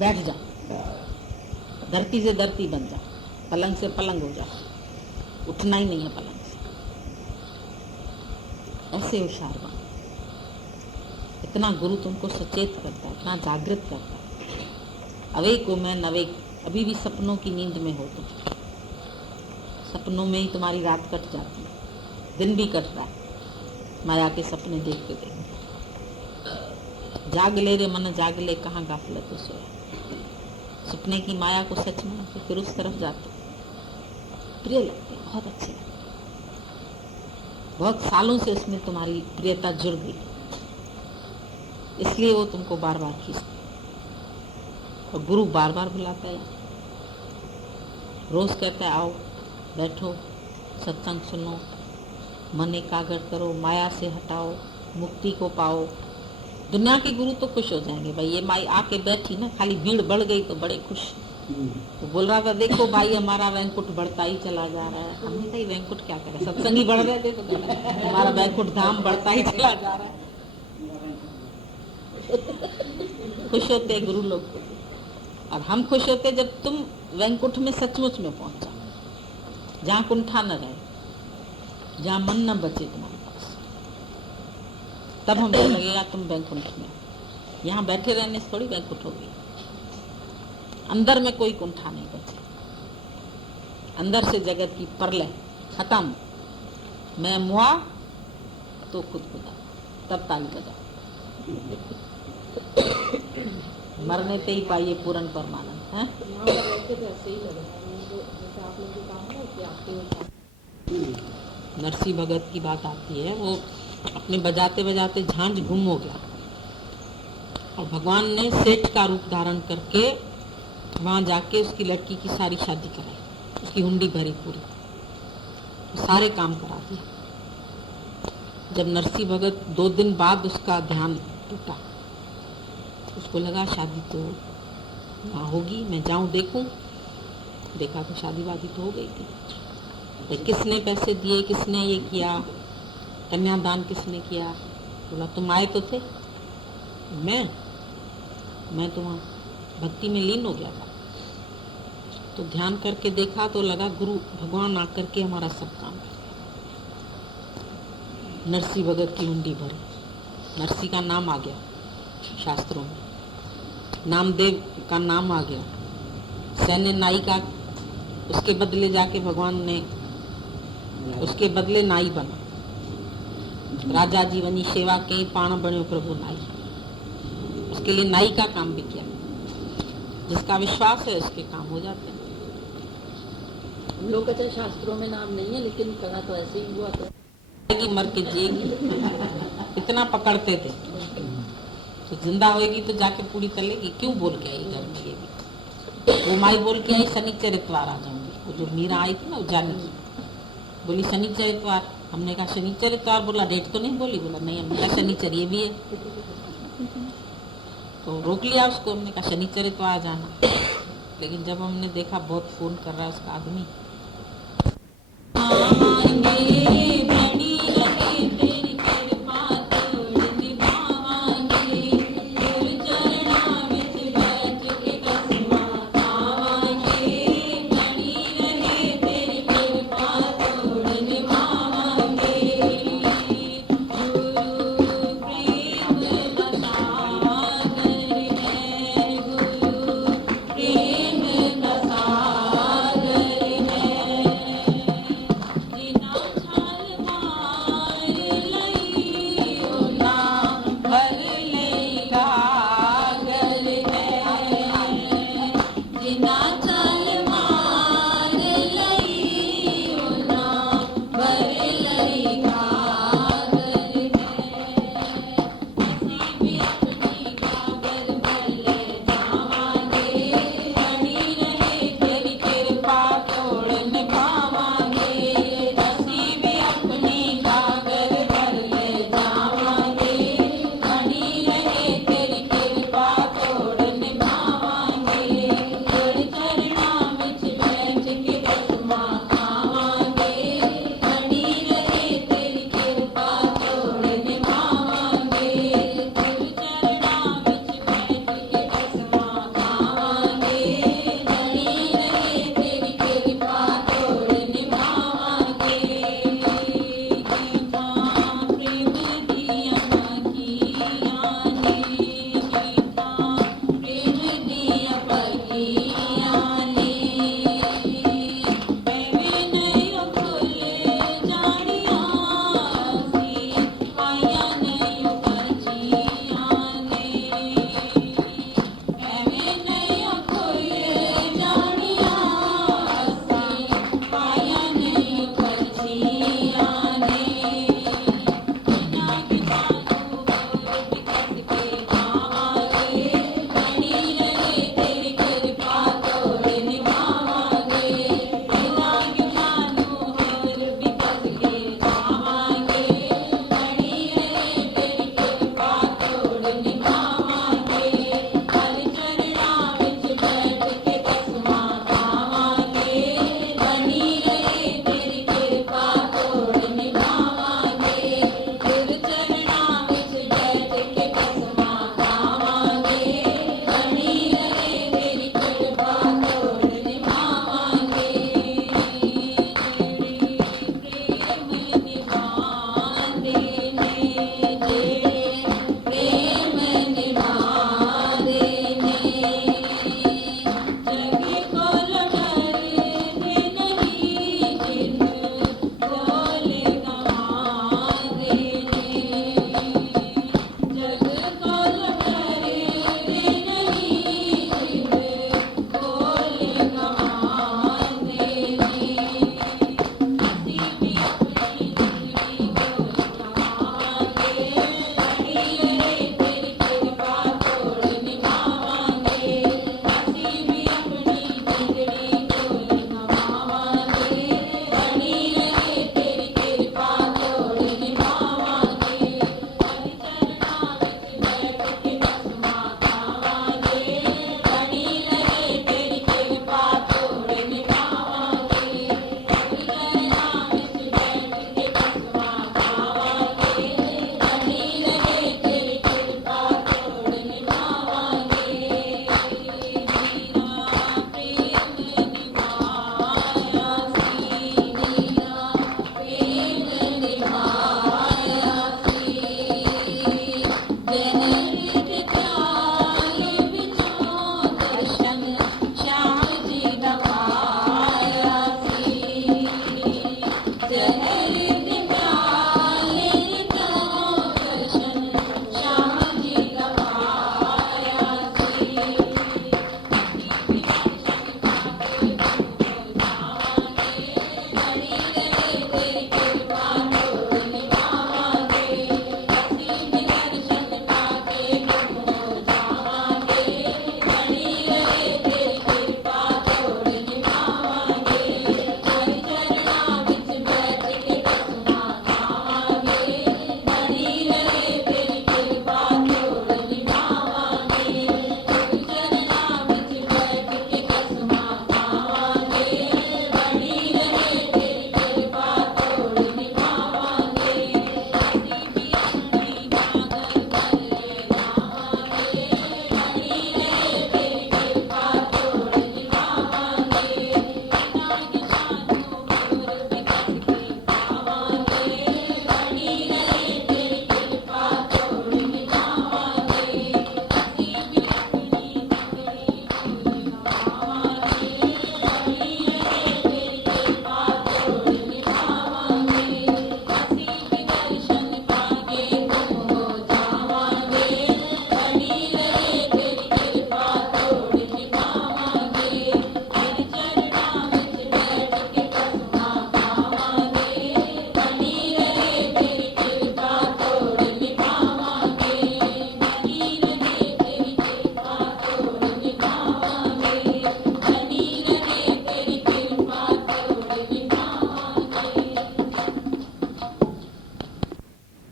बैठ जा, धरती से धरती बन जा, पलंग से पलंग हो जा, उठना ही नहीं है पलंग से। ऐसे होशियार बन। इतना गुरु तुमको सचेत करता है, इतना जागृत करता है। अवेक वुमेन अवेक, अभी भी सपनों की नींद में हो तुम, सपनों में ही तुम्हारी रात कट जाती है, दिन भी कट रहा है माया के सपने देखते देखते। जाग ले रे मन जाग ले, कहाँ गाफिलत हो सोया। सपने की माया को सच मान के फिर उस तरफ जाते, प्रिय लगते, बहुत अच्छे लगते, बहुत सालों से उसमें तुम्हारी प्रियता जुड़ गई, इसलिए वो तुमको बार बार खींचते। और गुरु बार बार बुलाता है, रोज कहता है आओ बैठो, सत्संग सुनो, मन एकाग्र करो, माया से हटाओ, मुक्ति को पाओ। दुनिया के गुरु तो खुश हो जाएंगे, भाई ये माई आके बैठी ना, खाली भीड़ बढ़ गई तो बड़े खुश। तो बोल रहा था देखो भाई हमारा वैंकुट बढ़ता ही चला जा रहा है। हमने कहा वैंकुट क्या करे, सत्संगी बढ़ रहे थे तो हमारा वैंकुट धाम बढ़ता ही चला जा रहा है। खुश होते गुरु लोग, और हम खुश होते जब तुम वैंकुट में सचमुच में पहुंच जाओ, जहाँ कुंठा न रहे, जहाँ मन न बचे तुम्हारे पास, तब हमको लगेगा तुम वैकुंठ में। यहाँ बैठे रहने से थोड़ी वैकुंठ होगी, अंदर में कोई कुंठा नहीं बचे, अंदर से जगत की परलय खत्म। मैं मुआ तो खुद खुदा, तब ताली बजा। मरने पे ही पाइए पूर्ण परमानंद है। नरसिंह भगत की बात आती है, वो अपने बजाते बजाते झांझ गुम हो गया और भगवान ने सेठ का रूप धारण करके वहाँ जाके उसकी लड़की की सारी शादी कराई, उसकी हुंडी भरी पूरी, सारे काम करा दिए। जब नरसिंह भगत 2 दिन बाद उसका ध्यान टूटा, उसको लगा शादी तो वहाँ होगी, मैं जाऊँ देखूं। देखा तो शादी वादी तो हो गई थी। किसने पैसे दिए, किसने ये किया, कन्यादान किसने किया? बोला तुम आए तो थे, मैं तो वहाँ भक्ति में लीन हो गया था। तो ध्यान करके देखा तो लगा गुरु भगवान आकर के हमारा सब काम कर दिया। नरसिंह भगत की हुंडी भरी, नरसिंह का नाम आ गया शास्त्रों में, नामदेव का नाम आ गया, सैन्य नाई का उसके बदले जाके भगवान ने उसके बदले नाई बना। राजा जीवनी सेवा के पाण बने प्रभु नाई, उसके लिए नाई का काम भी किया। जिसका विश्वास है उसके काम हो जाते हैं। हम लोग कहते हैं शास्त्रों में नाम नहीं है, लेकिन करा तो ऐसे ही हुआ था। मर के जिएगी, इतना पकड़ते थे। तो जिंदा होएगी तो जाके पूरी तलेगी, क्यों बोल के आई घर में? ये भी वो माई बोल के आई शनिचर इतवार आ जाऊंगी। वो जो मीरा आई थी ना उजानी की, बोली शनिचर इतवार। हमने कहा शनिचर इतवार, बोला डेट तो नहीं बोली? बोला नहीं। हमने कहा शनिचर ये भी है, तो रोक लिया उसको। हमने कहा शनिचर इतवार आ जाना। लेकिन जब हमने देखा बहुत फोन कर रहा है उसका आदमी,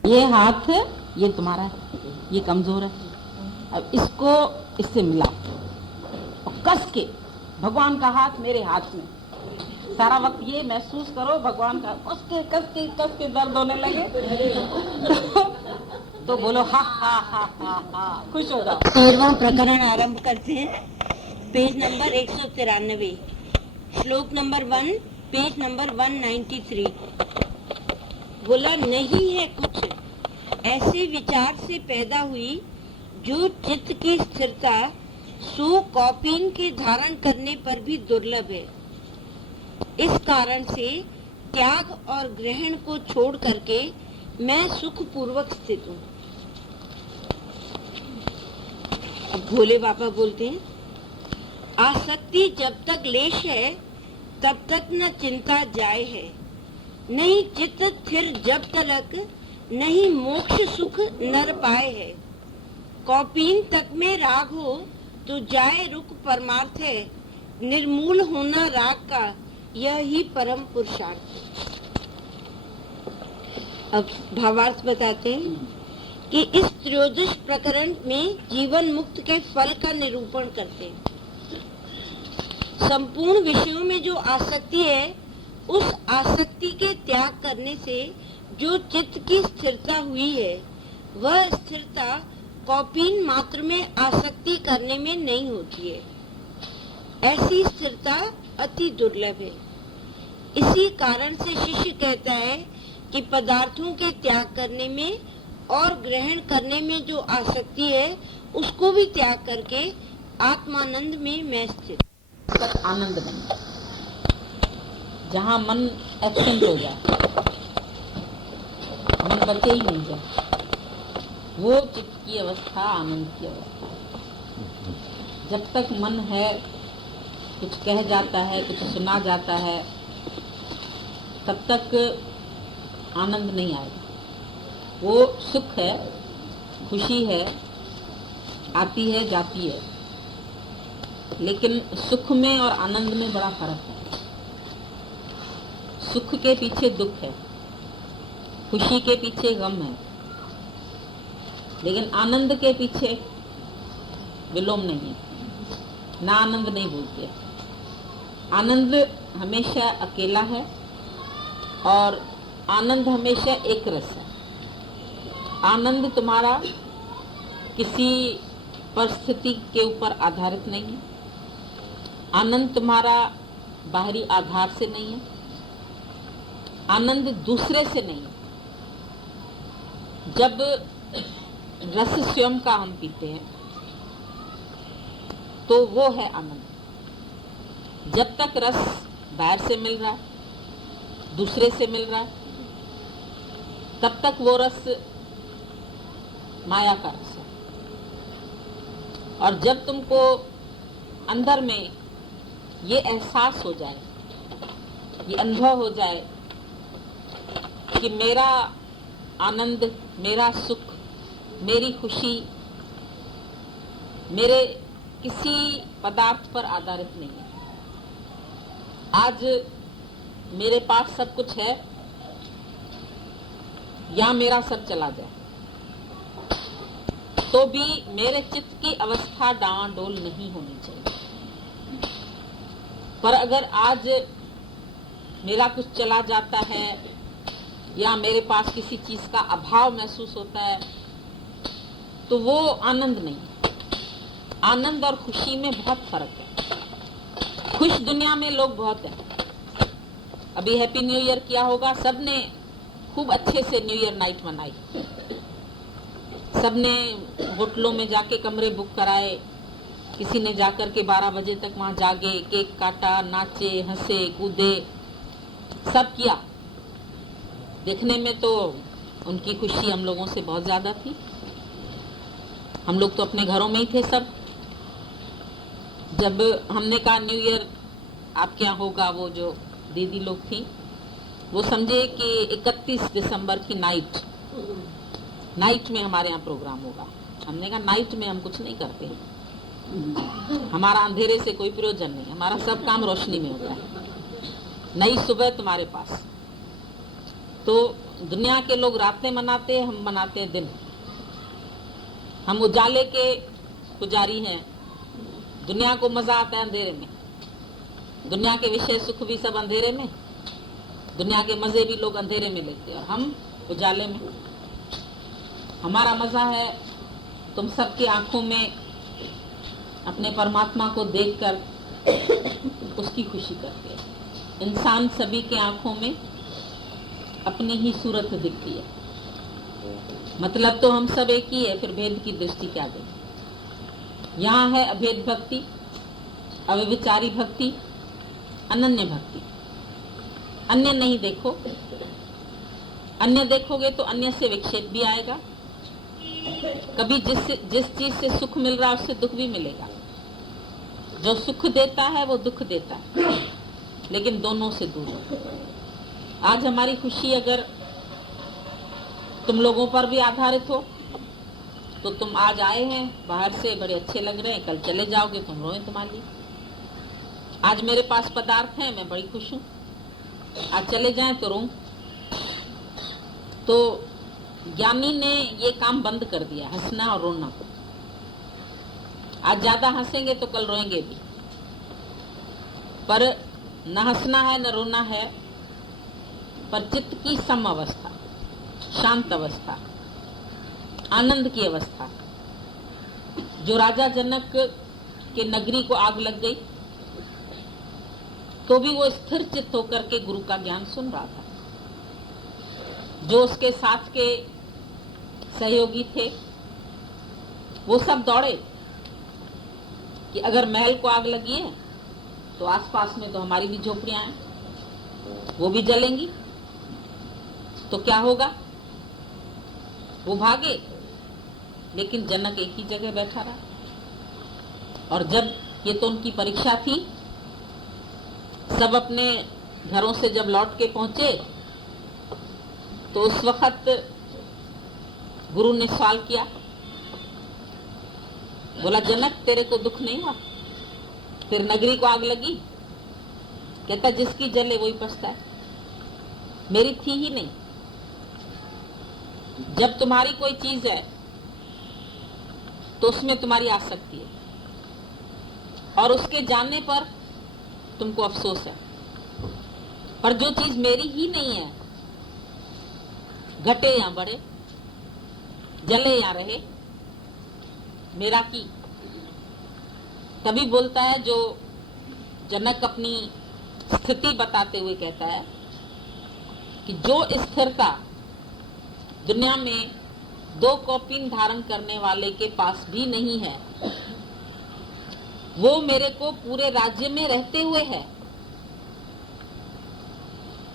ये हाथ ये तुम्हारा है, ये कमजोर है, अब इसको इससे मिलाओ और कस के, भगवान का हाथ मेरे हाथ में, सारा वक्त ये महसूस करो भगवान का, कस के दर्द होने लगे तो बोलो हा हा हा हा हा, खुश हो जाओ। 13वां प्रकरण आरंभ करते हैं। पेज नंबर 193, श्लोक नंबर 1, पेज नंबर 193। बोला, नहीं है कुछ ऐसे विचार से पैदा हुई जो चित्त की स्थिरता सो कॉपीन के धारण करने पर भी दुर्लभ है। इस कारण से त्याग और ग्रहण को छोड़ करके मैं सुख पूर्वक स्थित हूँ। अब भोले बाबा बोलते हैं, आसक्ति जब तक लेश है तब तक न चिंता जाए है, नहीं चित्त स्थिर जब तलक नहीं मोक्ष सुख नर पाए है। कौपीन तक में राग हो तो जाए रुक परमार्थ है, निर्मूल होना राग का यह ही परम पुरुषार्थ है। अब भावार्थ बताते हैं कि इस त्रयोदश प्रकरण में जीवन मुक्त के फल का निरूपण करते हैं। संपूर्ण विषयों में जो आसक्ति है, उस आसक्ति के त्याग करने से जो चित्त की स्थिरता हुई है, वह स्थिरता कौपीन मात्र में आसक्ति करने में नहीं होती है। ऐसी स्थिरता अति दुर्लभ है। इसी कारण से शिष्य कहता है कि पदार्थों के त्याग करने में और ग्रहण करने में जो आसक्ति है, उसको भी त्याग करके आत्मानंद में मैं स्थित। तक आनंद नहीं, जहाँ मन एब्सेंट हो जाए, मन बचे ही नहीं जाए, वो चित्त की अवस्था आनंद की अवस्था है। जब तक मन है, कुछ कह जाता है, कुछ सुना जाता है, तब तक आनंद नहीं आएगा। वो सुख है, खुशी है, आती है जाती है, लेकिन सुख में और आनंद में बड़ा फर्क है। सुख के पीछे दुख है, खुशी के पीछे गम है, लेकिन आनंद के पीछे विलोम नहीं है। ना आनंद नहीं बोलते। आनंद हमेशा अकेला है और आनंद हमेशा एक रस है। आनंद तुम्हारा किसी परिस्थिति के ऊपर आधारित नहीं है। आनंद तुम्हारा बाहरी आधार से नहीं है। आनंद दूसरे से नहीं है। जब रस स्वयं का हम पीते हैं तो वो है आनंद। जब तक रस बाहर से मिल रहा है, दूसरे से मिल रहा है, तब तक वो रस माया का रस है। और जब तुमको अंदर में ये एहसास हो जाए, ये अनुभव हो जाए कि मेरा आनंद, मेरा सुख, मेरी खुशी मेरे किसी पदार्थ पर आधारित नहीं है। आज मेरे पास सब कुछ है या मेरा सब चला जाए, तो भी मेरे चित्त की अवस्था डावाडोल नहीं होनी चाहिए। पर अगर आज मेरा कुछ चला जाता है या मेरे पास किसी चीज का अभाव महसूस होता है, तो वो आनंद नहीं। आनंद और खुशी में बहुत फर्क है। खुश दुनिया में लोग बहुत हैं। अभी हैप्पी न्यू ईयर किया होगा, सबने खूब अच्छे से न्यू ईयर नाइट मनाई। सबने होटलों में जाके कमरे बुक कराए, किसी ने जाकर के 12 बजे तक वहां जागे, केक काटा, नाचे, हंसे, कूदे, सब किया। देखने में तो उनकी खुशी हम लोगों से बहुत ज्यादा थी। हम लोग तो अपने घरों में ही थे सब। जब हमने कहा न्यू ईयर आपके यहाँ होगा, वो जो दीदी लोग थी वो समझे कि 31 दिसंबर की नाइट में हमारे यहाँ प्रोग्राम होगा। हमने कहा नाइट में हम कुछ नहीं करते, हमारा अंधेरे से कोई प्रयोजन नहीं, हमारा सब काम रोशनी में होता है। नई सुबह तुम्हारे पास। तो दुनिया के लोग रातें मनाते हैं, हम मनाते हैं दिन। हम उजाले के पुजारी हैं। दुनिया को मजा आता है अंधेरे में। दुनिया के विषय सुख भी सब अंधेरे में, दुनिया के मजे भी लोग अंधेरे में लेते हैं, और हम उजाले में। हमारा मजा है तुम सबकी आंखों में अपने परमात्मा को देखकर उसकी खुशी करते हैं। इंसान सभी के आंखों में अपनी ही सूरत दिखती है। मतलब तो हम सब एक ही है, फिर भेद की दृष्टि क्या दें। यहाँ है अभेद भक्ति, अव्यभिचारी भक्ति, अनन्य भक्ति। अन्य नहीं देखो, अन्य देखोगे तो अन्य से विक्षेप भी आएगा। कभी जिस चीज से सुख मिल रहा है उससे दुख भी मिलेगा। जो सुख देता है वो दुख देता है, लेकिन दोनों से दूर हो। आज हमारी खुशी अगर तुम लोगों पर भी आधारित हो तो तुम आज आए हैं बाहर से, बड़े अच्छे लग रहे हैं, कल चले जाओगे तुम रोए तुम्हारे लिए। आज मेरे पास पदार्थ हैं, मैं बड़ी खुश हूँ, आज चले जाएं तो रो। तो ज्ञानी ने ये काम बंद कर दिया, हंसना और रोना। आज ज्यादा हंसेंगे तो कल रोएंगे भी, पर न हंसना है न रोना है, पर चित्त की सम अवस्था, शांत अवस्था, आनंद की अवस्था। जो राजा जनक के नगरी को आग लग गई तो भी वो स्थिर चित्त होकर के गुरु का ज्ञान सुन रहा था। जो उसके साथ के सहयोगी थे वो सब दौड़े कि अगर महल को आग लगी है तो आसपास में तो हमारी भी झोपड़ियां हैं, वो भी जलेंगी, तो क्या होगा। वो भागे, लेकिन जनक एक ही जगह बैठा रहा। और जब ये तो उनकी परीक्षा थी, सब अपने घरों से जब लौट के पहुंचे तो उस वक्त गुरु ने सवाल किया, बोला जनक तेरे को दुख नहीं हुआ, फिर नगरी को आग लगी? कहता जिसकी जले वही पछता है, मेरी थी ही नहीं। जब तुम्हारी कोई चीज है तो उसमें तुम्हारी आसक्ति है, और उसके जानने पर तुमको अफसोस है। पर जो चीज मेरी ही नहीं है, घटे या बढ़े, जले या रहे, मेरा की। तभी बोलता है जो जनक अपनी स्थिति बताते हुए कहता है कि जो स्थिरता दुनिया में 2 कौपीन धारण करने वाले के पास भी नहीं है, वो मेरे को पूरे राज्य में रहते हुए है।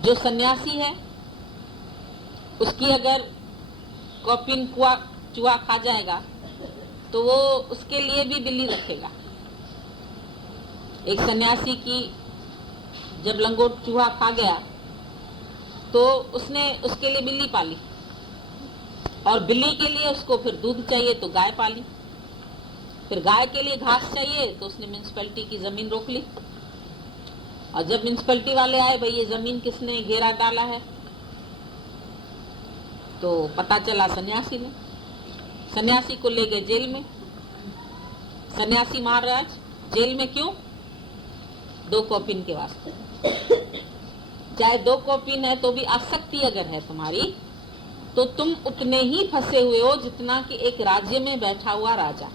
जो सन्यासी है उसकी अगर कौपीन चूहा खा जाएगा तो वो उसके लिए भी बिल्ली रखेगा। एक सन्यासी की जब लंगोट चूहा खा गया तो उसने उसके लिए बिल्ली पाली, और बिल्ली के लिए उसको फिर दूध चाहिए तो गाय पाली, फिर गाय के लिए घास चाहिए तो उसने म्युनिसिपैलिटी की जमीन रोक ली। और जब म्युनिसिपैलिटी वाले आए, भाई ये जमीन किसने घेरा डाला है, तो पता चला सन्यासी ने। सन्यासी को ले गए जेल में। सन्यासी महाराज जेल में क्यों? 2 कौपीन के वास्ते। चाहे 2 कौपीन है तो भी आसक्ति अगर है तुम्हारी, तो तुम उतने ही फंसे हुए हो जितना कि एक राज्य में बैठा हुआ राजा।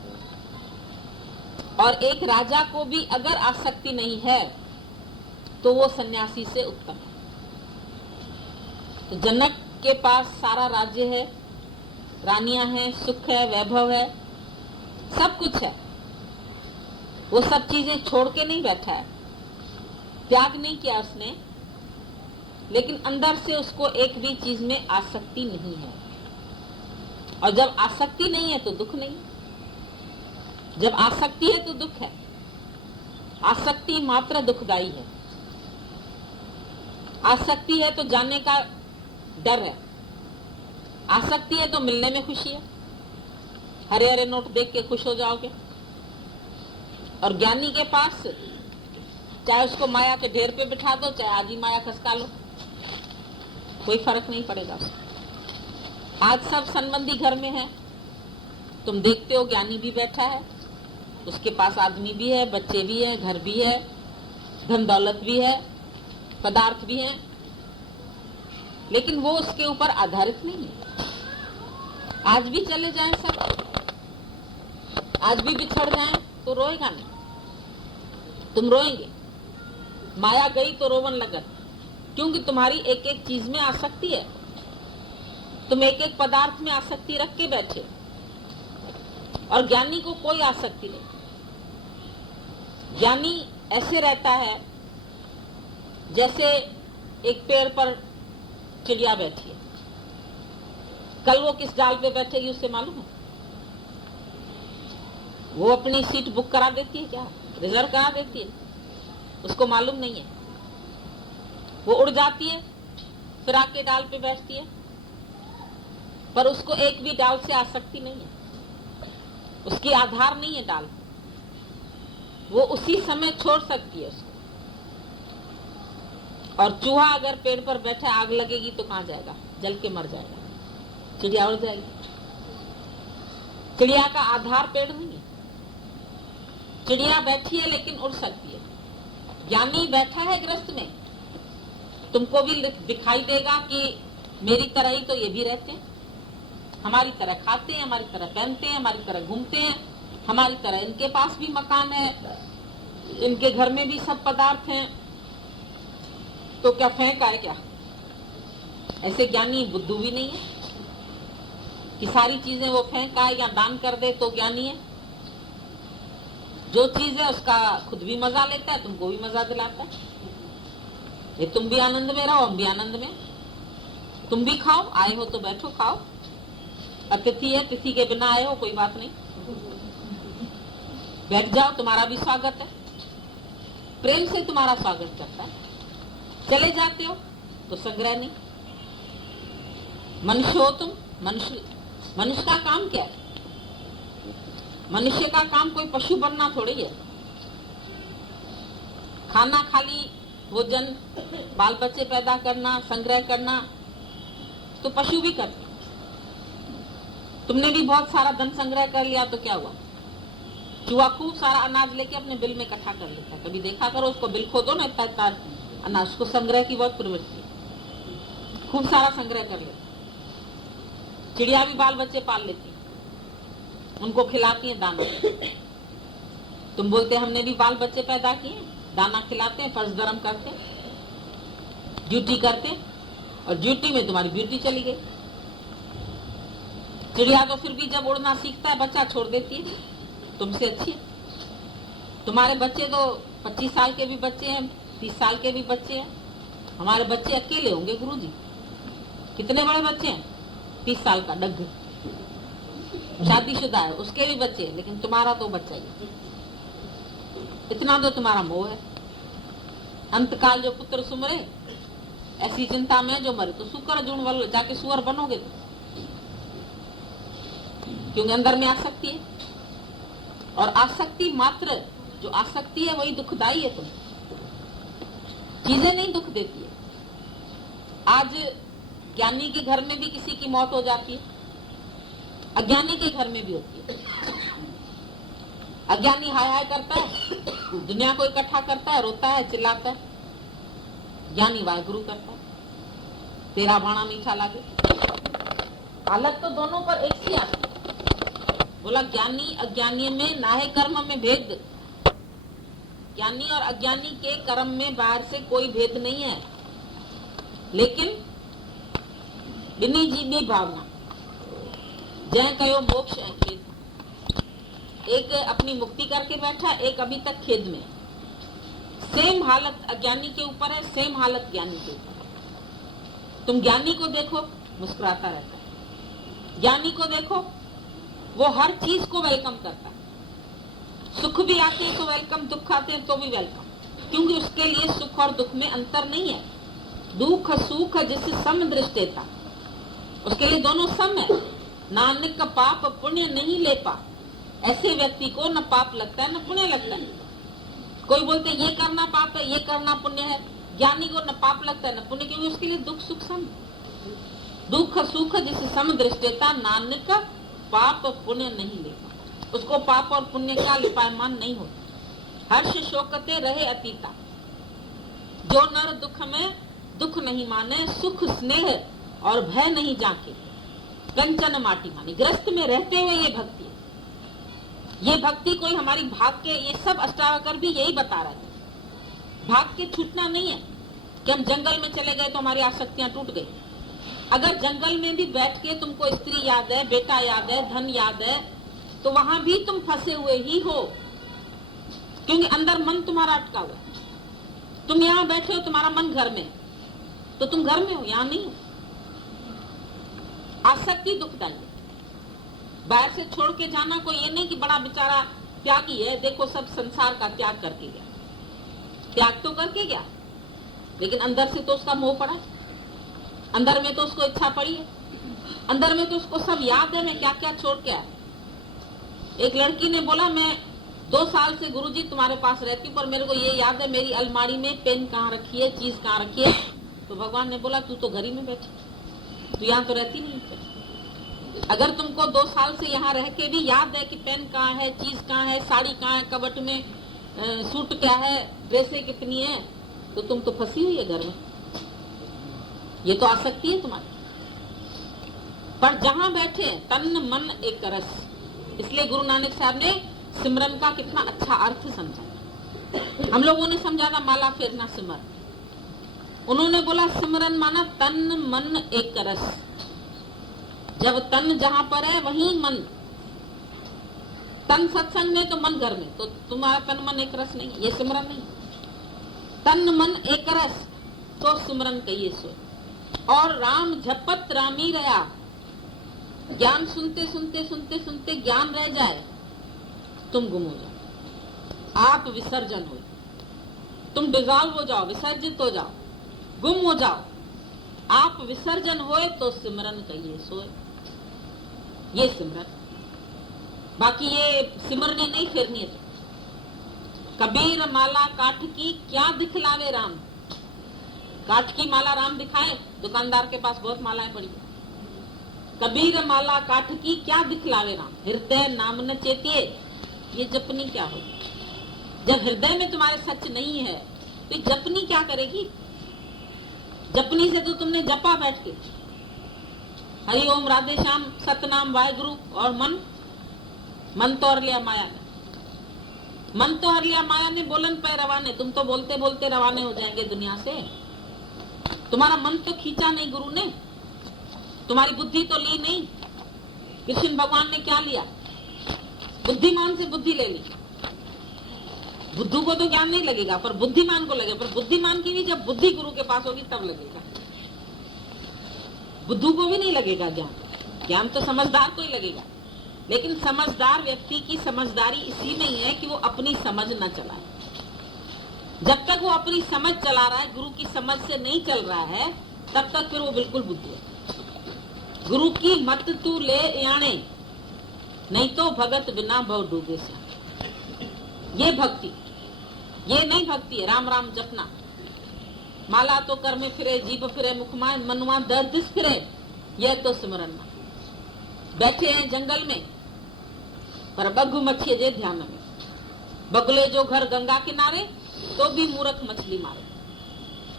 और एक राजा को भी अगर आसक्ति नहीं है तो वो सन्यासी से उत्तम है। तो जनक के पास सारा राज्य है, रानियां हैं, सुख है, वैभव है, सब कुछ है। वो सब चीजें छोड़ के नहीं बैठा है, त्याग नहीं किया उसने, लेकिन अंदर से उसको एक भी चीज में आसक्ति नहीं है। और जब आसक्ति नहीं है तो दुख नहीं, जब आसक्ति है तो दुख है। आसक्ति मात्र दुखदाई है। आसक्ति है तो जानने का डर है, आसक्ति है तो मिलने में खुशी है। हरे हरे नोट देख के खुश हो जाओगे। और ज्ञानी के पास चाहे उसको माया के ढेर पे बिठा दो, चाहे आजी माया खसका लो, कोई फर्क नहीं पड़ेगा। आज सब संबंधी घर में है, तुम देखते हो ज्ञानी भी बैठा है, उसके पास आदमी भी है, बच्चे भी है, घर भी है, धन दौलत भी है, पदार्थ भी है, लेकिन वो उसके ऊपर आधारित नहीं है। आज भी चले जाएं सब, आज भी बिछड़ जाएं तो रोएगा नहीं, तुम रोएंगे। माया गई तो रोवन लगन, क्योंकि तुम्हारी एक एक चीज में आसक्ति है, तुम एक एक पदार्थ में आसक्ति रख के बैठे, और ज्ञानी को कोई आसक्ति नहीं। ज्ञानी ऐसे रहता है जैसे एक पेड़ पर चिड़िया बैठी है, कल वो किस डाल पे बैठेगी उससे मालूम है? वो अपनी सीट बुक करा देती है क्या, रिजर्व करा देती है? उसको मालूम नहीं है। वो उड़ जाती है, फिर आके डाल पे बैठती है, पर उसको एक भी डाल से आसक्ति नहीं है, उसकी आधार नहीं है डाल, वो उसी समय छोड़ सकती है उसको। और चूहा अगर पेड़ पर बैठा, आग लगेगी तो कहां जाएगा? जल के मर जाएगा, चिड़िया उड़ जाएगी। चिड़िया का आधार पेड़ नहीं है, चिड़िया बैठी है लेकिन उड़ सकती है। ज्ञानी बैठा है ग्रस्त में, तुमको भी दिखाई देगा कि मेरी तरह ही तो ये भी रहते हैं, हमारी तरह खाते हैं, हमारी तरह पहनते हैं, हमारी तरह घूमते हैं, हमारी तरह इनके पास भी मकान है, इनके घर में भी सब पदार्थ हैं, तो क्या फेंक आए क्या? ऐसे ज्ञानी बुद्धू भी नहीं है कि सारी चीजें वो फेंक आए या दान कर दे तो ज्ञानी है। जो चीज है उसका खुद भी मजा लेता है, तुमको भी मजा दिलाता है। ये तुम भी आनंद में रहो, हम भी आनंद में, तुम भी खाओ, आए हो तो बैठो खाओ। अतिथि है, तिथि के बिना आए हो कोई बात नहीं, बैठ जाओ, तुम्हारा भी स्वागत है, प्रेम से तुम्हारा स्वागत करता है। चले जाते हो तो संग्रह नहीं। मनुष्य हो तुम, मनुष्य का काम क्या है? मनुष्य का काम कोई पशु बनना थोड़ी है। खाना, खाली भोजन, बाल बच्चे पैदा करना, संग्रह करना तो पशु भी करते। तुमने भी बहुत सारा धन संग्रह कर लिया तो क्या हुआ? चूहा खूब सारा अनाज लेके अपने बिल में इकट्ठा कर लेता है। कभी देखा करो उसको, बिल खोदो ना, इतना इतना अनाज को, संग्रह की बहुत प्रवृत्ति है, खूब सारा संग्रह कर लेता। चिड़िया भी बाल बच्चे पाल लेती, उनको खिलाती है दाना। तुम बोलते हमने भी बाल बच्चे पैदा किए, दाना खिलाते हैं, फर्ज धर्म करते, ड्यूटी करते, और ड्यूटी में तुम्हारी ब्यूटी चली गई। चिड़िया तो फिर भी जब उड़ना सीखता है बच्चा छोड़ देती है, तुमसे अच्छी है। तुम्हारे बच्चे तो 25 साल के भी बच्चे हैं, 30 साल के भी बच्चे हैं। हमारे बच्चे अकेले होंगे गुरुजी। कितने बड़े बच्चे हैं? 30 साल का डग, शादीशुदा है, उसके भी बच्चे हैं, लेकिन तुम्हारा तो बच्चा ही है। इतना तो तुम्हारा मोह है। अंतकाल जो पुत्र सुमरे, ऐसी चिंता में जो मरे तो सुकर जुण वाल जाके सुअर बनोगे तो, क्योंकि अंदर में आसक्ति है। और आसक्ति मात्र जो आसक्ति है वही दुखदाई है। तुम चीजें नहीं दुख देती है। आज ज्ञानी के घर में भी किसी की मौत हो जाती है, अज्ञानी के घर में भी होती है। अज्ञानी हाय हाय करता है, दुनिया को इकट्ठा करता है, रोता है, चिल्लाता है। ज्ञानी वाहेगुरु करता है, तेरा भाणा मीठा लागे। हालत तो दोनों पर एक सी आती है। बोला ज्ञानी अज्ञानी में ना है कर्म में भेद। ज्ञानी और अज्ञानी के कर्म में बाहर से कोई भेद नहीं है, लेकिन बिनी जीवनी भावना जय कहो मोक्ष है खेद। एक अपनी मुक्ति करके बैठा, एक अभी तक खेद में। सेम हालत अज्ञानी के ऊपर है, सेम हालत ज्ञानी के ऊपर है। तुम ज्ञानी को देखो, मुस्कुराता रहता है। ज्ञानी को देखो, वो हर चीज को वेलकम करता है। सुख भी आते हैं तो वेलकम, दुख आते हैं तो भी वेलकम, क्योंकि उसके लिए सुख और दुख में अंतर नहीं है। दुख सुख जिससे सम दृष्टि था, उसके लिए दोनों सम है। नानक का पाप पुण्य नहीं ले पा। ऐसे व्यक्ति को न पाप लगता है न पुण्य लगता है। कोई बोलते ये करना पाप है, ये करना पुण्य है। ज्ञानी को न पाप लगता है न पुण्य, क्योंकि उसके लिए दुख सुख सम। दुख सुख जिस समदृष्टता, नानक पाप पुण्य नहीं लेता। उसको पाप और पुण्य का लिपायमान नहीं होता। हर्ष शोकते रहे अतीता, जो नर दुख में दुख नहीं माने, सुख स्नेह और भय नहीं जाके, कंचन माटी मानी। ग्रस्त में रहते हुए ये भक्ति है। ये भक्ति कोई हमारी भाग के, ये सब अष्टावकर भी यही बता रहे थे। भाग के छूटना नहीं है कि हम जंगल में चले गए तो हमारी आसक्तियां टूट गई। अगर जंगल में भी बैठ के तुमको स्त्री याद है, बेटा याद है, धन याद है, तो वहां भी तुम फंसे हुए ही हो, क्योंकि अंदर मन तुम्हारा अटका हुआ है। तुम यहाँ बैठे हो, तुम्हारा मन घर में, तो तुम घर में हो, यहाँ नहीं हो। आसक्ति दुखदायी है। बाहर से छोड़ के जाना कोई ये नहीं कि बड़ा बेचारा त्यागी है, देखो सब संसार का त्याग करके गया। त्याग तो करके गया, लेकिन अंदर से तो उसका मोह पड़ा है, अंदर में तो उसको इच्छा पड़ी है, अंदर में तो उसको सब याद है मैं क्या क्या छोड़ के आया। एक लड़की ने बोला, मैं 2 साल से गुरुजी तुम्हारे पास रहती हूँ, पर मेरे को ये याद है मेरी अलमारी में पेन कहाँ रखी है, चीज कहाँ रखी है। तो भगवान ने बोला, तू तो घर ही में बैठी, तू यहाँ तो रहती नहीं। अगर तुमको 2 साल से यहाँ रह के भी याद है कि पेन कहाँ है, चीज कहाँ है, साड़ी कहाँ है, कबट में सूट क्या है, ड्रेसें कितनी है, तो तुम तो फंसी हुई है घर में। ये तो आसक्ति है तुम्हारी। पर जहां बैठे तन मन एक रस, इसलिए गुरु नानक साहब ने सिमरन का कितना अच्छा अर्थ समझाया। हम लोगों ने समझा था माला फेरना सिमरन, उन्होंने बोला सिमरन माना तन मन एक रस। जब तन जहां पर है वहीं मन, तन सत्संग में तो मन घर में, तो तुम्हारा तन मन एक रस नहीं, ये सिमरन नहीं। तन मन एक रस तो सिमरन कहिए सो। और राम झपत रामी रहा, ज्ञान सुनते सुनते सुनते सुनते ज्ञान रह जाए, तुम गुम हो जाओ, आप विसर्जन हो, तुम डिजॉल्व हो जाओ, विसर्जित हो जाओ, गुम हो जाओ, आप विसर्जन होए तो सिमरन कहिए सोए। ये सिमरन, बाकी ये सिमरनी नहीं फेरनी है। कबीर माला काठ की क्या दिखलावे राम, काठ की माला राम दिखाए, दुकानदार के पास बहुत मालाएं पड़ी। कबीर माला काठ की क्या दिखलावे राम, हृदय नाम न चेतिए, ये जपनी क्या होगी। जब हृदय में तुम्हारे सच नहीं है तो जपनी क्या करेगी। जपनी से तो तुमने जपा बैठ के हरि ओम राधे श्याम सतनाम वाहेगुरु, और मन तो हर लिया माया ने, मन तो हर लिया माया ने, बोलन पे रवाने। तुम तो बोलते बोलते रवाने हो जाएंगे दुनिया से। तुम्हारा मन तो खींचा नहीं गुरु ने, तुम्हारी बुद्धि तो ली नहीं। कृष्ण भगवान ने क्या लिया, बुद्धिमान से बुद्धि ले ली। बुद्धू को तो ज्ञान नहीं लगेगा, पर बुद्धिमान को लगेगा। पर बुद्धिमान की भी जब बुद्धि गुरु के पास होगी तब लगेगा, बुद्धू को भी नहीं लगेगा ज्ञान। ज्ञान तो समझदार को ही लगेगा। लेकिन समझदार व्यक्ति की समझदारी इसी में ही है कि वो अपनी समझ न चलाए। जब तक वो अपनी समझ चला रहा है, गुरु की समझ से नहीं चल रहा है, तब तक फिर वो बिल्कुल बुद्धू है। गुरु की मत तू ले याने, नहीं तो भगत बिना भव डूबे से। ये भक्ति, ये नहीं भक्ति है राम राम जपना। माला तो कर में फिरे, जीभ फिरे, मुखमा मनुआ दर्द फिरे, यह तो सिमरन। बैठे हैं जंगल में, पर बग्गू मछिए जे ध्यान में। बगुले जो घर गंगा किनारे, तो भी मूर्ख मछली मारे।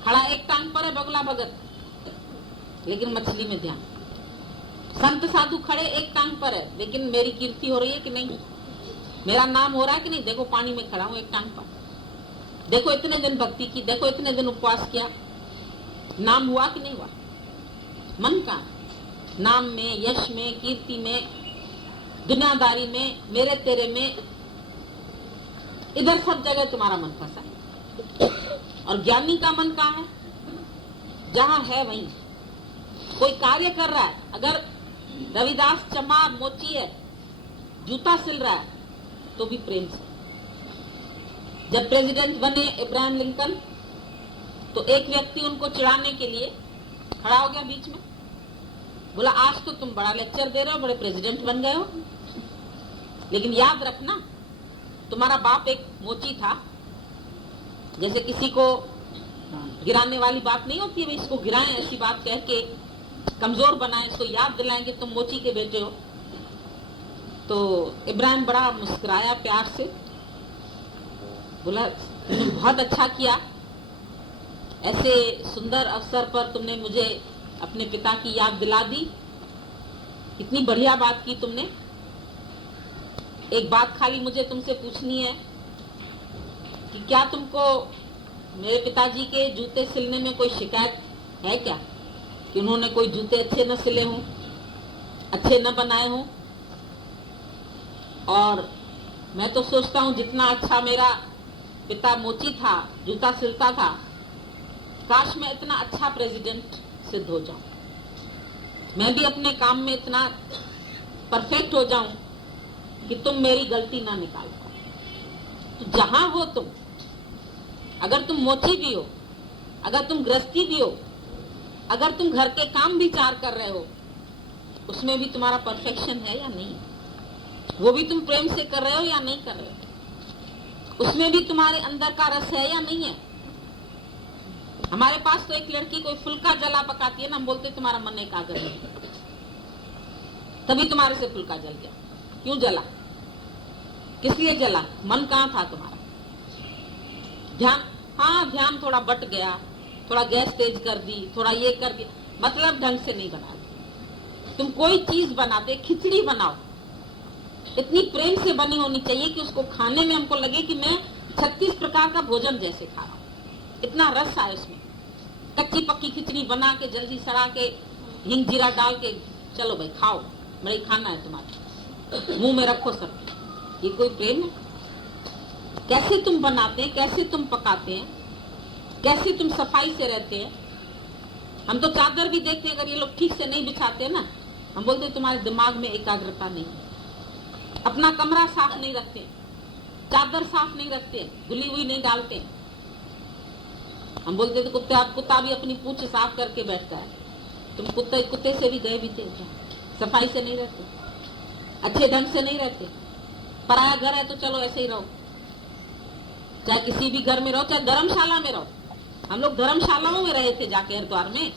खड़ा एक टांग पर है बगुला भगत, लेकिन मछली में ध्यान। संत साधु खड़े एक टांग पर है, लेकिन मेरी कीर्ति हो रही है कि नहीं, मेरा नाम हो रहा है कि नहीं। देखो पानी में खड़ा हूं एक टांग पर, देखो इतने दिन भक्ति की, देखो इतने दिन उपवास किया, नाम हुआ कि नहीं हुआ। मन का नाम में, यश में, कीर्ति में, दुनियादारी में, मेरे तेरे में, इधर सब जगह तुम्हारा मन फंसा है। और ज्ञानी का मन कहाँ है, जहां है वहीं। कोई कार्य कर रहा है, अगर रविदास चमार मोची है, जूता सिल रहा है, तो भी प्रेम से। जब प्रेसिडेंट बने इब्राहिम लिंकन, तो एक व्यक्ति उनको चिढ़ाने के लिए खड़ा हो गया बीच में, बोला आज तो तुम बड़ा लेक्चर दे रहे हो, बड़े प्रेसिडेंट बन गए हो, लेकिन याद रखना तुम्हारा बाप एक मोची था। जैसे किसी को गिराने वाली बात नहीं होती है, इसको गिराएं, ऐसी बात कह के कमजोर बनाए, इसको याद दिलाएं कि तुम मोची के बेटे हो। तो इब्राहिम बड़ा मुस्कुराया प्यार से, बोला तुमने बहुत अच्छा किया, ऐसे सुंदर अवसर पर तुमने मुझे अपने पिता की याद दिला दी, इतनी बढ़िया बात की तुमने। एक बात खाली मुझे तुमसे पूछनी है कि क्या तुमको मेरे पिताजी के जूते सिलने में कोई शिकायत है क्या, कि उन्होंने कोई जूते अच्छे न सिले हों, अच्छे न बनाए हों? और मैं तो सोचता हूँ जितना अच्छा मेरा पिता मोची था, जूता सिलता था, काश मैं इतना अच्छा प्रेसिडेंट सिद्ध हो जाऊं, मैं भी अपने काम में इतना परफेक्ट हो जाऊं कि तुम मेरी गलती ना निकाल पाओ। तो जहां हो तुम, अगर तुम मोची भी हो, अगर तुम गृहस्थी भी हो, अगर तुम घर के काम भी चार कर रहे हो, उसमें भी तुम्हारा परफेक्शन है या नहीं, वो भी तुम प्रेम से कर रहे हो या नहीं कर रहे हो, उसमें भी तुम्हारे अंदर का रस है या नहीं है। हमारे पास तो एक लड़की कोई फुल्का जला पकाती है ना, हम बोलते तुम्हारा मन एकाग्र है, तभी तुम्हारे से फुल्का जल गया। क्यों जला, किस लिए जला, मन कहाँ था तुम्हारा? ध्यान, हाँ ध्यान थोड़ा बट गया, थोड़ा गैस तेज कर दी, थोड़ा ये कर दिया, मतलब ढंग से नहीं बना। तुम कोई चीज बनाते, खिचड़ी बनाओ, इतनी प्रेम से बनी होनी चाहिए कि उसको खाने में हमको लगे कि मैं 36 प्रकार का भोजन जैसे खा रहा हूँ, इतना रस आए उसमें। कच्ची पक्की खिचड़ी बना के जल्दी सड़ा के हिंग जीरा डाल के चलो भाई खाओ, मेरे खाना है तुम्हारे, मुंह में रखो सब, ये कोई प्रेम है? कैसे तुम बनाते हैं, कैसे तुम पकाते हैं, कैसे तुम सफाई से रहते हैं। हम तो चादर भी देखते हैं, अगर ये लोग ठीक से नहीं बिछाते हैं ना, हम बोलते हैं तुम्हारे दिमाग में एकाग्रता नहीं है। अपना कमरा साफ नहीं रखते, चादर साफ नहीं रखते, धुली हुई नहीं डालते, हम बोलते थे कुत्ता भी अपनी पूंछ साफ करके बैठता है। तुम कुत्ते से भी गए भी थे, सफाई से नहीं रहते, अच्छे ढंग से नहीं रहते। पराया घर है तो चलो ऐसे ही रहो, चाहे किसी भी घर में रहो, चाहे धर्मशाला में रहो। हम लोग धर्मशालाओं में रहे थे जाके हरिद्वार में,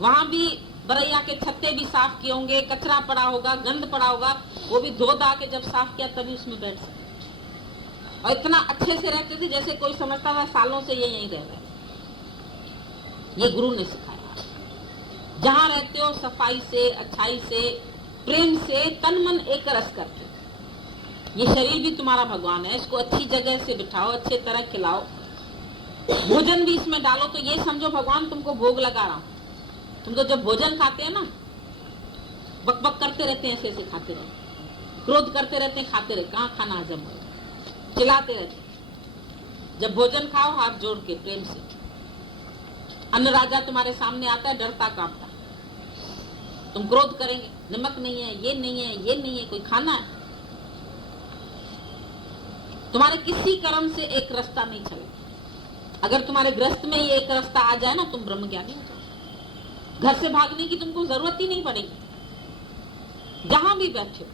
वहां भी बरैया के छत्ते भी साफ किए होंगे, कचरा पड़ा होगा, गंद पड़ा होगा, वो भी धो धा के जब साफ किया तभी उसमें बैठ सकते। और इतना अच्छे से रहते थे जैसे कोई समझता था सालों से ये यहीं रह रहे। ये गुरु ने सिखाया। जहां रहते हो सफाई से, अच्छाई से, प्रेम से, तन मन एक रस करके। ये शरीर भी तुम्हारा भगवान है, इसको अच्छी जगह से बिठाओ, अच्छे तरह खिलाओ, भोजन भी इसमें डालो, तो ये समझो भगवान तुमको भोग लगा रहा हूं। तुम तो जब भोजन खाते हैं ना, बक बक करते रहते हैं, ऐसे ऐसे खाते रहते, क्रोध करते रहते हैं, खाते रहते, कहाँ खाना हजम हो, चिल्लाते रहते। जब भोजन खाओ हाथ जोड़ के प्रेम से, अन्न राजा तुम्हारे सामने आता है, डरता कांपता, तुम क्रोध करेंगे, नमक नहीं है, ये नहीं है, ये नहीं है, कोई खाना है, तुम्हारे किसी कर्म से एक रास्ता नहीं चलेगा। अगर तुम्हारे ग्रस्त में ये एक रास्ता आ जाए ना, तुम ब्रह्म ज्ञानी हो जाओ। घर से भागने की तुमको जरूरत ही नहीं पड़ेगी। जहां भी बैठे हो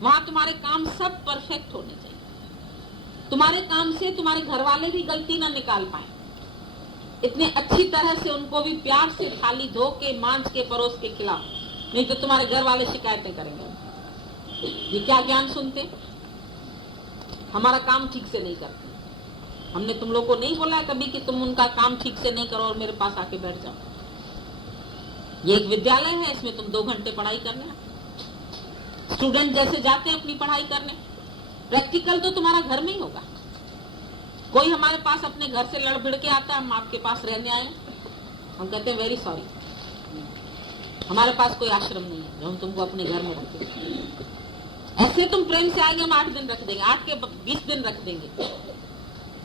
वहां तुम्हारे काम सब परफेक्ट होने चाहिए। तुम्हारे काम से तुम्हारे घर वाले भी गलती ना निकाल पाए, इतने अच्छी तरह से उनको भी प्यार से थाली धो के मांझ के परोस के खिलाओ, नहीं तो तुम्हारे घर वाले शिकायतें करेंगे। ये क्या ज्ञान सुनते, हमारा काम ठीक से नहीं करते। हमने तुम लोग को नहीं बोला है कभी कि तुम उनका काम ठीक से नहीं करो और मेरे पास आके बैठ जाओ। ये एक विद्यालय है, इसमें तुम 2 घंटे पढ़ाई करने। स्टूडेंट जैसे जाते हैं अपनी पढ़ाई करने, प्रैक्टिकल तो तुम्हारा घर में ही होगा। कोई हमारे पास अपने घर से लड़ भिड़ के आता है, हम आपके पास रहने आए, हम कहते हैं वेरी सॉरी, हमारे पास कोई आश्रम नहीं है जो हम तुमको अपने घर में रखें। ऐसे तुम प्रेम से आएंगे, हम 8 दिन रख देंगे, 8 के 20 दिन रख देंगे,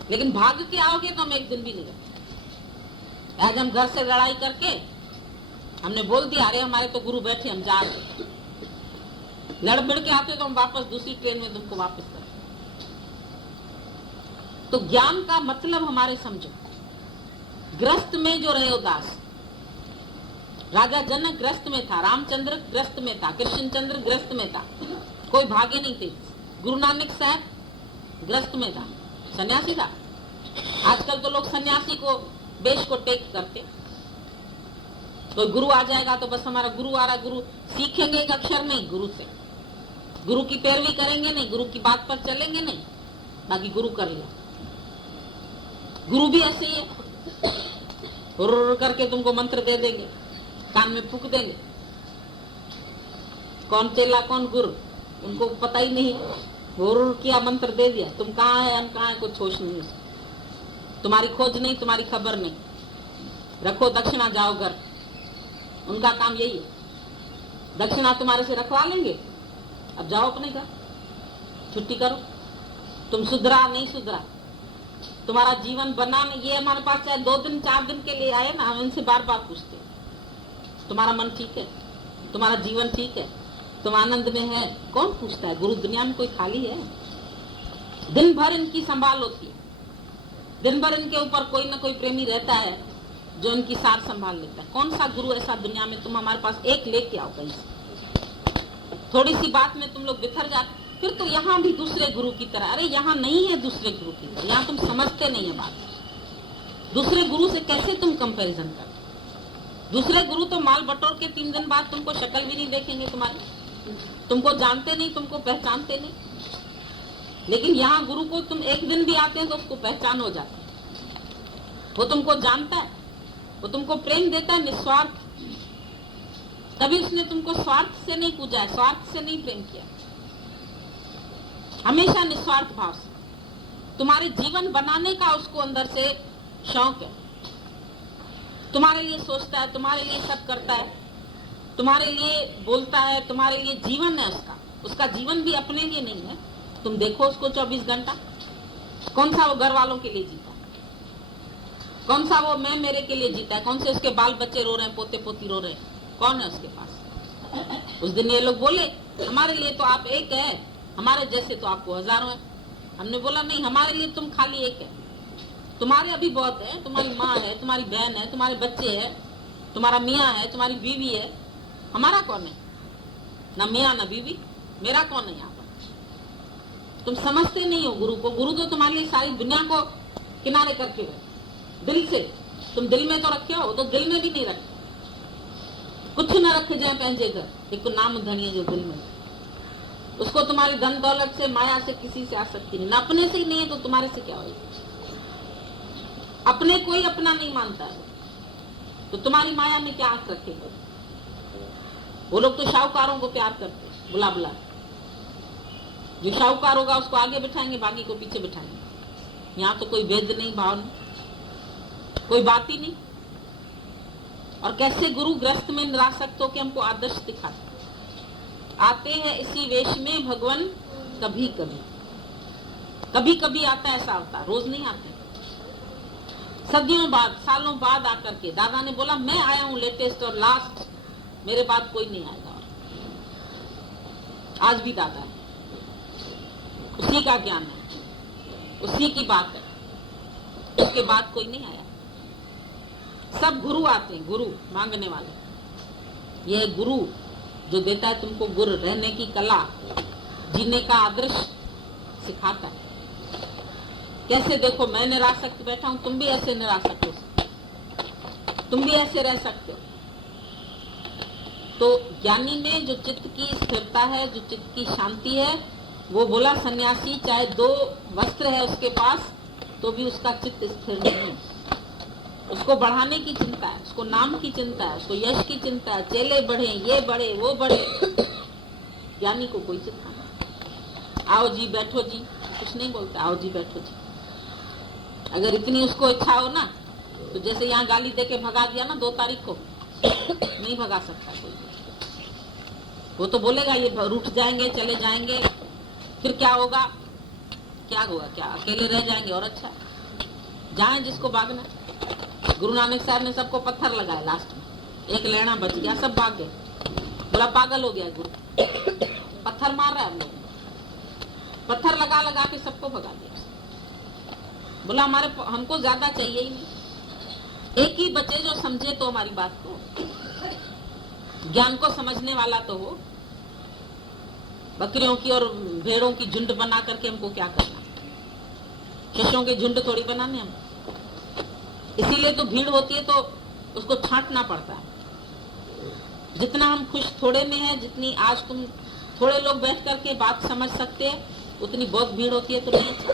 लेकिन भाग के आओगे तो हम 1 दिन भी नहीं रखेंगे। आज हम घर से लड़ाई करके हमने बोल दिया, अरे हमारे तो गुरु बैठे, हम जा रहे, लड़ भिड़ के आते तो हम वापस दूसरी ट्रेन में तुमको वापस करते। तो ज्ञान का मतलब हमारे समझो, ग्रस्त में जो रहे उदास, राजा जनक ग्रस्त में था, रामचंद्र ग्रस्त में था, कृष्णचंद्र ग्रस्त में था, कोई भागे नहीं थे। गुरु नानक साहब ग्रस्त में था, सन्यासी था। आजकल तो लोग सन्यासी को वेश को टेक करते, कोई गुरु आ जाएगा तो बस हमारा गुरु आ रहा, गुरु सीखेंगे एक अक्षर नहीं गुरु से, गुरु की पैरवी करेंगे नहीं, गुरु की बात पर चलेंगे नहीं, बाकी गुरु कर लिया। गुरु भी ऐसे ही है, हुर्र करके तुमको मंत्र दे देंगे, कान में फूक देंगे। कौन चेला कौन गुरु उनको पता ही नहीं, हुर्र किया मंत्र दे दिया, तुम कहाँ है कहाँ है कुछ होश नहीं, तुम्हारी खोज नहीं, तुम्हारी खबर नहीं, रखो दक्षिणा जाओ घर। उनका काम यही है, दक्षिणा तुम्हारे से रखवा लेंगे, अब जाओ अपने घर, छुट्टी करो। तुम सुधरा नहीं सुधरा, तुम्हारा जीवन बना नहीं, ये हमारे पास चाहे 2 दिन 4 दिन के लिए आए ना, हम इनसे बार बार पूछते तुम्हारा मन ठीक है, तुम्हारा जीवन ठीक है, तुम आनंद में है? कौन पूछता है? गुरु दुनिया में कोई खाली है? दिन भर इनकी संभाल होती है, दिन भर इनके ऊपर कोई ना कोई प्रेमी रहता है जो इनकी सार संभाल लेता है। कौन सा गुरु ऐसा दुनिया में, तुम हमारे पास एक लेके आओ कहीं से, थोड़ी सी बात में तुम लोग बिखर जाते, फिर तो यहाँ भी दूसरे गुरु की तरह। अरे यहाँ नहीं है दूसरे गुरु की तरह, यहाँ तुम समझते नहीं है बात। दूसरे गुरु से कैसे तुम कंपैरिजन करते? दूसरे गुरु तो माल बटोर के 3 दिन बाद तुमको शक्ल भी नहीं देखेंगे तुम्हारी, तुमको जानते नहीं, तुमको पहचानते नहीं। लेकिन यहाँ गुरु को तुम एक दिन भी आते हैं तो उसको पहचान हो जाती है, वो तुमको जानता है, वो तुमको प्रेम देता है निस्वार्थ। कभी उसने तुमको स्वार्थ से नहीं पूजा है, स्वार्थ से नहीं प्रेम किया, हमेशा निस्वार्थ भाव से। तुम्हारे जीवन बनाने का उसको अंदर से शौक है, तुम्हारे लिए सोचता है, तुम्हारे लिए सब करता है, तुम्हारे लिए बोलता है, तुम्हारे लिए जीवन है उसका। उसका जीवन भी अपने लिए नहीं है। तुम देखो उसको 24 घंटा, कौन सा वो घर वालों के लिए जीता है, कौन सा वो मैं मेरे के लिए जीता है, कौन से उसके बाल बच्चे रो रहे हैं, पोते पोती रो रहे हैं, कौन है उसके पास? उस दिन ये लोग बोले हमारे लिए तो आप एक है, हमारे जैसे तो आपको हजारों है। हमने बोला नहीं, हमारे लिए तुम खाली एक है, तुम्हारे अभी बहुत है, तुम्हारी माँ है, तुम्हारी बहन है, तुम्हारे बच्चे है, तुम्हारा मियाँ है, तुम्हारी बीवी है, हमारा कौन है? ना मियाँ ना बीवी, मेरा कौन है यहाँ पर? तुम समझते नहीं हो गुरु को। गुरु तो तुम्हारे लिए सारी दुनिया को किनारे करके रहे, दिल से। तुम दिल में तो रखे हो, तो दिल में भी नहीं रखे, कुछ न रखे जाए पंहिंजे घर, एक नाम धनिए जो दिल में, उसको तुम्हारी धन दौलत से, माया से, किसी से आसक्ति नहीं। न अपने से ही नहीं है तो तुम्हारे से क्या होगी? अपने कोई अपना नहीं मानता है तो तुम्हारी माया में क्या आंख रखेगा? वो लोग तो शाहूकारों को प्यार करते हैं, बुला बुला। जो शाहूकार होगा उसको आगे बिठाएंगे, बाकी को पीछे बिठाएंगे। यहाँ तो कोई भेद नहीं, भाव नहीं, कोई बात ही नहीं। और कैसे गुरु ग्रस्त में निरासक्त हो कि हमको आदर्श दिखाते आते हैं इसी वेश में भगवान। कभी कभी कभी कभी आता है, ऐसा होता, रोज नहीं आते। सदियों बाद, सालों बाद आकर के दादा ने बोला मैं आया हूं लेटेस्ट और लास्ट, मेरे बाद कोई नहीं आएगा। आज भी दादा है, उसी का ज्ञान है, उसी की बात है, उसके बाद कोई नहीं आया। सब गुरु आते हैं, गुरु मांगने वाले। यह गुरु जो देता है तुमको गुरु रहने की कला, जीने का आदर्श सिखाता है। कैसे देखो मैं निरासक्त बैठा हूं, तुम भी ऐसे निरासक्त हो सकते, तुम भी ऐसे रह सकते हो। तो ज्ञानी में जो चित्त की स्थिरता है, जो चित्त की शांति है, वो बोला सन्यासी चाहे 2 वस्त्र है उसके पास तो भी उसका चित्त स्थिर नहीं है। उसको बढ़ाने की चिंता है, उसको नाम की चिंता है, उसको यश की चिंता है, चेले बढ़े, ये बढ़े, वो बढ़े। ज्ञानी को कोई चिंता नहीं। आओ जी बैठो जी, कुछ नहीं बोलता, आओ जी बैठो जी। अगर इतनी उसको इच्छा हो ना, तो जैसे यहाँ गाली देके भगा दिया ना 2 तारीख को, नहीं भगा सकता कोई। वो तो बोलेगा ये रूठ जाएंगे, चले जाएंगे, फिर क्या होगा? क्या होगा? क्या अकेले रह जाएंगे? और अच्छा, जाए जिसको भागना। गुरु नानक साहब ने सबको पत्थर लगाया, लास्ट में एक लेना बच गया, सब भाग गए। बोला पागल हो गया गुरु, पत्थर मार रहा है हम लोग, पत्थर लगा लगा के सबको भगा दिया। बोला हमको ज्यादा चाहिए ही नहीं, एक ही बचे जो समझे तो हमारी बात को, ज्ञान को समझने वाला तो हो। बकरियों की और भेड़ों की झुंड बना करके हमको क्या करना? शशों के झुंड थोड़ी बनाने हम। इसीलिए तो भीड़ होती है तो उसको छांटना पड़ता है, जितना हम खुश थोड़े में है, जितनी आज तुम थोड़े लोग बैठ करके बात समझ सकते हैं, उतनी बहुत भीड़ होती है तो नहीं अच्छा।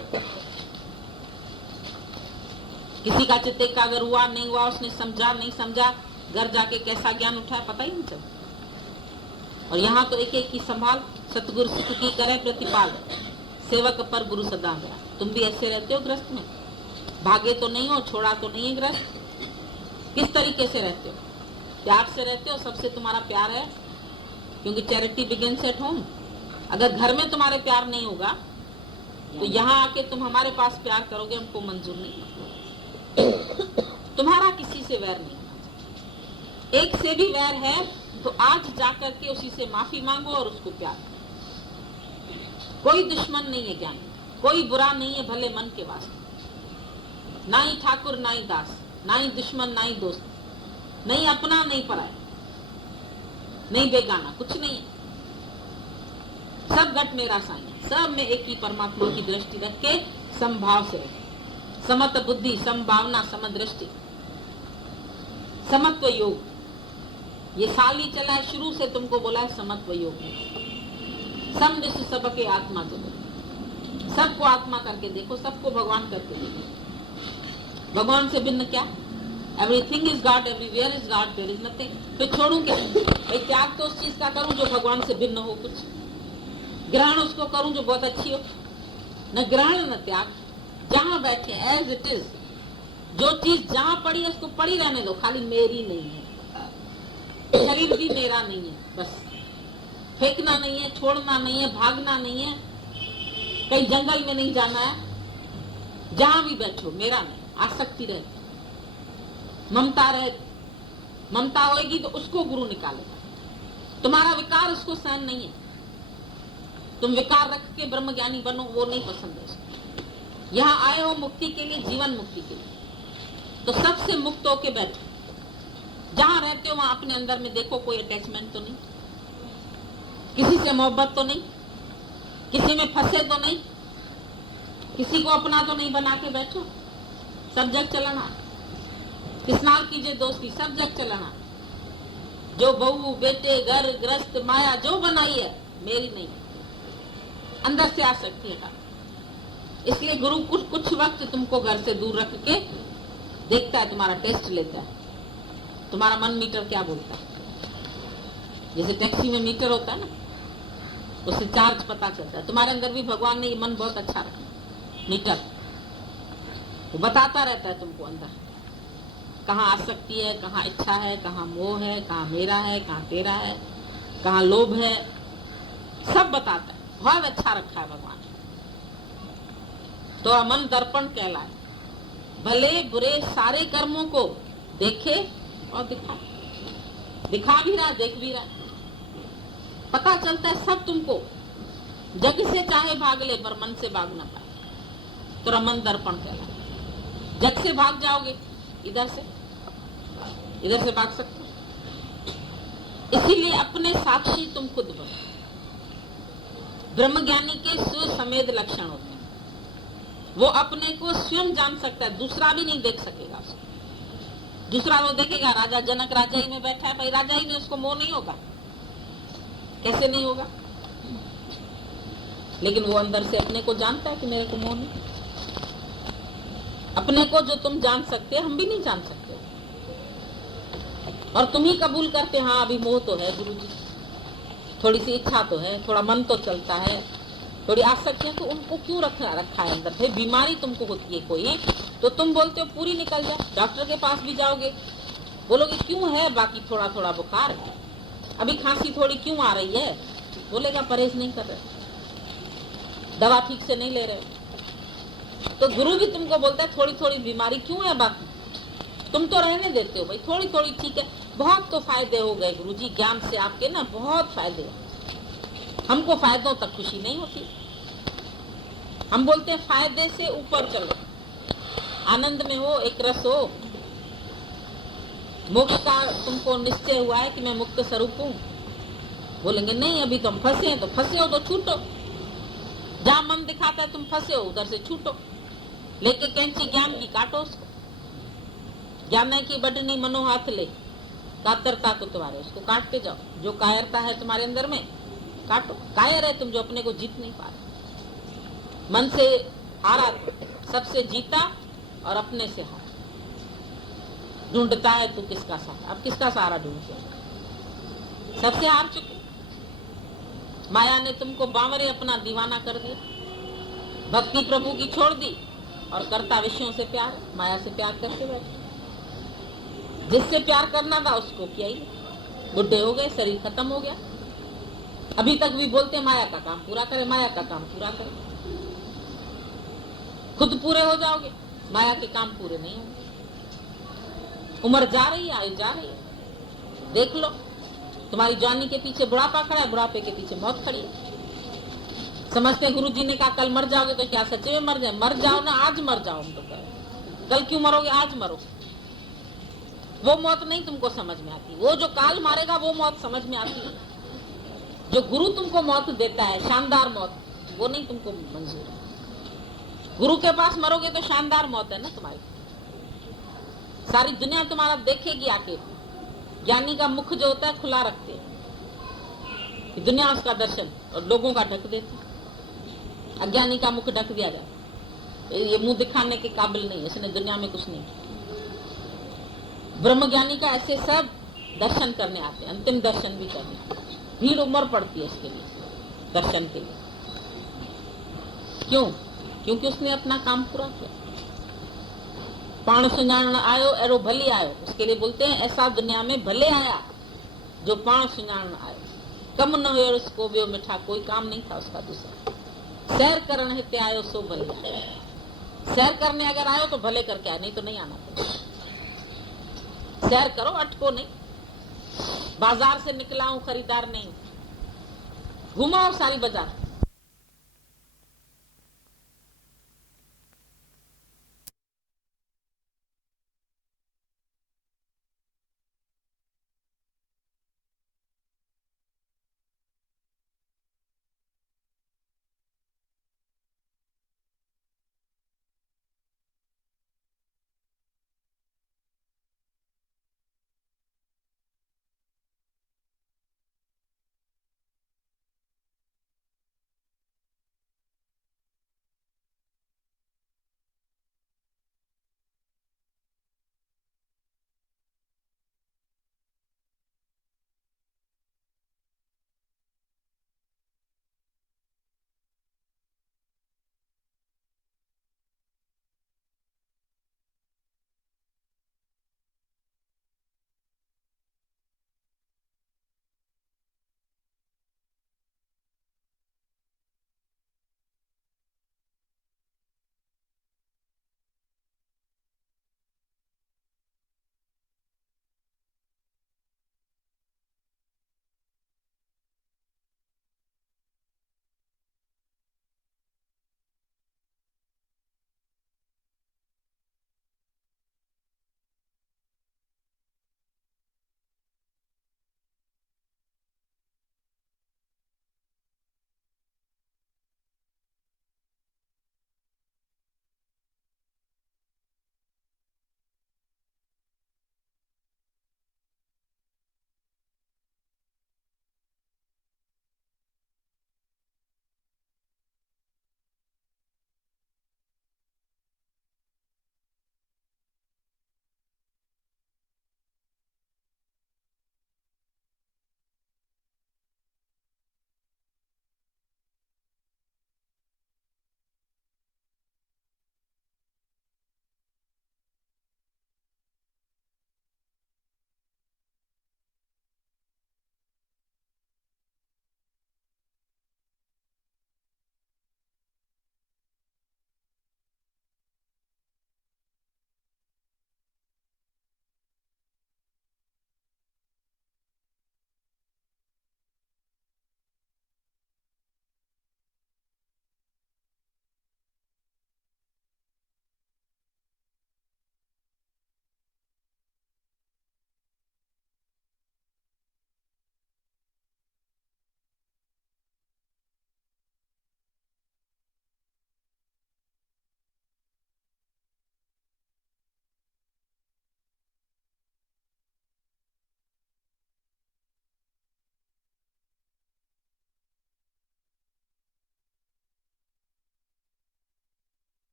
किसी का चित्त एकाग्र हुआ नहीं हुआ, उसने समझा नहीं समझा, घर जाके कैसा ज्ञान उठाया पता ही नहीं चलता। और यहाँ तो एक एक की संभाल, सतगुरु सुख की करे प्रतिपाल, सेवक पर गुरु सदा गया। तुम भी ऐसे रहते हो ग्रस्त में, भागे तो नहीं हो, छोड़ा तो नहीं है ग्रस्त। किस तरीके से रहते हो? प्यार से रहते हो, सबसे तुम्हारा प्यार है, क्योंकि चैरिटी बिगिंस एट होम। अगर घर में तुम्हारे प्यार नहीं होगा तो यहाँ आके तुम हमारे पास प्यार करोगे, हमको मंजूर नहीं। तुम्हारा किसी से वैर नहीं, एक से भी वैर है तो आज जाकर के उसी से माफी मांगो और उसको प्यार करो। कोई दुश्मन नहीं है ज्ञान, कोई बुरा नहीं है भले मन के वास्ते, ना ही ठाकुर ना ही दास, ना ही दुश्मन ना ही दोस्त, नहीं अपना नहीं पराया, नहीं बेगाना, कुछ नहीं है। सब घट मेरा साईं, सब में एक ही परमात्मा की दृष्टि रख के समभाव से रहे। समत बुद्धि, समभावना, समदृष्टि, समत्व योग, ये साल ही चला है, शुरू से तुमको बोला है समत्व योग में। सम विश्व सबके आत्मा जगत, सबको आत्मा करके देखो, सबको भगवान करके देखो। भगवान से भिन्न क्या? Everything is God, everywhere is God, there is nothing. तो छोड़ू क्या? भाई त्याग तो उस चीज का करूं जो भगवान से भिन्न हो, कुछ ग्रहण उसको करूं जो बहुत अच्छी हो। न ग्रहण न त्याग, जहां बैठे एज इट इज, जो चीज जहां पड़ी है उसको पड़ी रहने दो, खाली मेरी नहीं है, शरीर भी मेरा नहीं है, बस फेंकना नहीं है, छोड़ना नहीं है, भागना नहीं है, कहीं जंगल में नहीं जाना है, जहां भी बैठो मेरा नहीं। आसक्ति रहे, ममता रहे, ममता होगी तो उसको गुरु निकालेगा। तुम्हारा विकार उसको सहन नहीं है, तुम विकार रख के ब्रह्म ज्ञानी बनो, वो नहीं पसंद है। यहाँ आए हो मुक्ति के लिए, जीवन मुक्ति के लिए, तो सबसे मुक्त होके बैठो। जहां रहते हो वहां अपने अंदर में देखो, कोई अटैचमेंट तो नहीं, किसी से मोहब्बत तो नहीं, किसी में फंसे तो नहीं, किसी को अपना तो नहीं बना के बैठो। सब जग चलना, किसनाल कीजिए दोस्ती, सब जग चलना। जो बहू बेटे घर ग्रस्त माया जो बनाई है मेरी नहीं, अंदर से आ सकती है। इसलिए गुरु कुछ वक्त तुमको घर से दूर रख के देखता है, तुम्हारा टेस्ट लेता है, तुम्हारा मन मीटर क्या बोलता है। जैसे टैक्सी में मीटर होता है ना, उससे चार्ज पता चलता है। तुम्हारे अंदर भी भगवान ने ये मन बहुत अच्छा रखा, मीटर वो बताता रहता है तुमको अंदर कहाँ आसक्ति है, कहाँ इच्छा है, कहाँ मोह है, कहाँ मेरा है, कहाँ तेरा है, कहाँ लोभ है, सब बताता है। बहुत अच्छा रखा है भगवान। तो मन दर्पण कहलाए, भले बुरे सारे कर्मों को देखे और दिखा भी रहा, देख भी रहा, पता चलता है सब तुमको। जग से चाहे भाग ले पर मन से भाग ना पाए, तो मन दर्पण कहलाए। जग से भाग जाओगे, इधर से भाग सकते हो। इसीलिए अपने साक्षी तुम खुद बनो। ब्रह्मज्ञानी के सुसमेध लक्षण होते हैं, वो अपने को स्वयं जान सकता है, दूसरा भी नहीं देख सकेगा उसको। दूसरा वो देखेगा, राजा जनक राजा ही में बैठा है, भाई राजा ही में उसको मोह नहीं होगा, कैसे नहीं होगा? लेकिन वो अंदर से अपने को जानता है कि मेरे को मोह नहीं। अपने को जो तुम जान सकते हम भी नहीं जान सकते, और तुम ही कबूल करते हाँ अभी मोह तो है गुरुजी, थोड़ी सी इच्छा तो है, थोड़ा मन तो चलता है, थोड़ी आसक्ति है, तो उनको क्यों रखा है अंदर? भाई बीमारी तुमको होती है कोई, तो तुम बोलते हो पूरी निकल जाए, डॉक्टर के पास भी जाओगे, बोलोगे क्यों है, बाकी थोड़ा थोड़ा बुखार है, अभी खांसी थोड़ी क्यों आ रही है, बोलेगा परहेज नहीं कर रहे, दवा ठीक से नहीं ले रहे। तो गुरु भी तुमको बोलता है थोड़ी थोड़ी बीमारी क्यों है, बाकी तुम तो रहने देते हो, भाई थोड़ी थोड़ी ठीक है। बहुत तो फायदे हो गए गुरुजी ज्ञान से आपके ना, बहुत फायदे हो। हमको फायदों तक खुशी नहीं होती, हम बोलते हैं फायदे से ऊपर चलो, आनंद में हो, एक रस हो, मोक्ष का तुमको निश्चय हुआ है कि मैं मुक्त स्वरूप हूँ। बोलेंगे नहीं अभी तो हम फंसे हैं, तो फंसे हो तो छूटो, जहाँ मन दिखाता है तुम फंसे हो उधर से छूटो, लेके कैंची ज्ञान की काटो उसको। ज्ञान की बढ़नी मनो हाथ ले, कातरता को तुम्हारे, उसको काटते जाओ। जो कायरता है तुम्हारे अंदर में काटो। कायर है तुम जो अपने को जीत नहीं पा रहे। मन से हारा, सबसे जीता और अपने से हारा। ढूंढता है तू किसका सहारा? अब किसका सहारा ढूंढते हो? सबसे हार चुके। माया ने तुमको बावरे अपना दीवाना कर दिया। भक्ति प्रभु की छोड़ दी और करता विषयों से प्यार, माया से प्यार करते बैठे। जिससे प्यार करना था उसको किया ही। बुढ़े हो गए, शरीर खत्म हो गया। अभी तक भी बोलते माया का काम पूरा करे, माया का काम पूरा करे। खुद पूरे हो जाओगे, माया के काम पूरे नहीं होंगे। उम्र जा रही है, आयु जा रही है। देख लो, तुम्हारी जवानी के पीछे बुढ़ापा खड़ा है, बुढ़ापे के पीछे मौत खड़ी है। समझते गुरु जी ने कहा कल मर जाओगे, तो क्या सच्चे में मर जाए? मर जाओ ना, आज मर जाओ। हम तो कह, कल क्यों मरोगे? आज मरो। वो मौत नहीं तुमको समझ में आती। वो जो काल मारेगा वो मौत समझ में आती है। जो गुरु तुमको मौत देता है, शानदार मौत, वो नहीं तुमको मंजूर है। गुरु के पास मरोगे तो शानदार मौत है ना तुम्हारी। सारी दुनिया तुम्हारा देखेगी आके। ज्ञानी का मुख जो होता है खुला रखते हैं, दुनिया उसका दर्शन और लोगों का ढक देती। अज्ञानी का मुख ढक दिया जाए, ये मुंह दिखाने के काबिल नहीं, इसने दुनिया में कुछ नहीं। ब्रह्म ज्ञानी का ऐसे सब दर्शन करने आते हैं, अंतिम दर्शन भी करने आते हैं। भीड़ उमड़ पड़ती है इसके लिए, दर्शन के लिए। क्यों? क्योंकि उसने अपना काम पूरा किया। पाण सुञाण आयो एरो भली आयो, उसके लिए बोलते हैं ऐसा दुनिया में भले आया जो पाण सुञाण आयो। कम न हुयो उसको बियो मिठा, कोई काम नहीं था उसका दूसरा। सैर करण हिते आयो सो भले आयो। सैर करने अगर आयो तो भले करके आयो, नहीं तो नहीं आना। सैर करो, अटको नहीं। बाजार से निकला हूं, खरीदार नहीं। घुमाओ सारी बाजार।